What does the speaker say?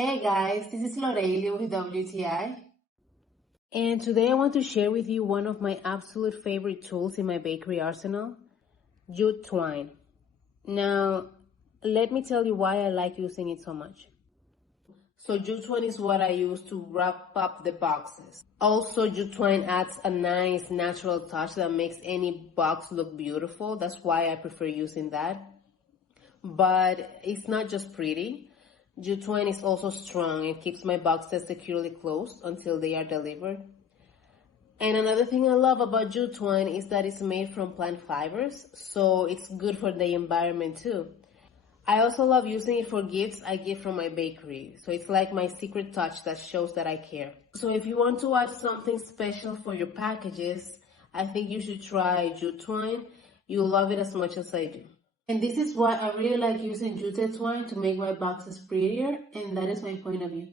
Hey guys, this is Lorelia with WTI. And today I want to share with you one of my absolute favorite tools in my bakery arsenal, Jute Twine. Now, let me tell you why I like using it so much. So Jute Twine is what I use to wrap up the boxes. Also, Jute Twine adds a nice natural touch that makes any box look beautiful. That's why I prefer using that. But it's not just pretty. Jute twine is also strong. It keeps my boxes securely closed until they are delivered. And another thing I love about jute twine is that it's made from plant fibers, so it's good for the environment too. I also love using it for gifts I get from my bakery, so it's like my secret touch that shows that I care. So if you want to add something special for your packages, I think you should try jute twine. You'll love it as much as I do. And this is why I really like using jute twine to make my boxes prettier, and that is my point of view.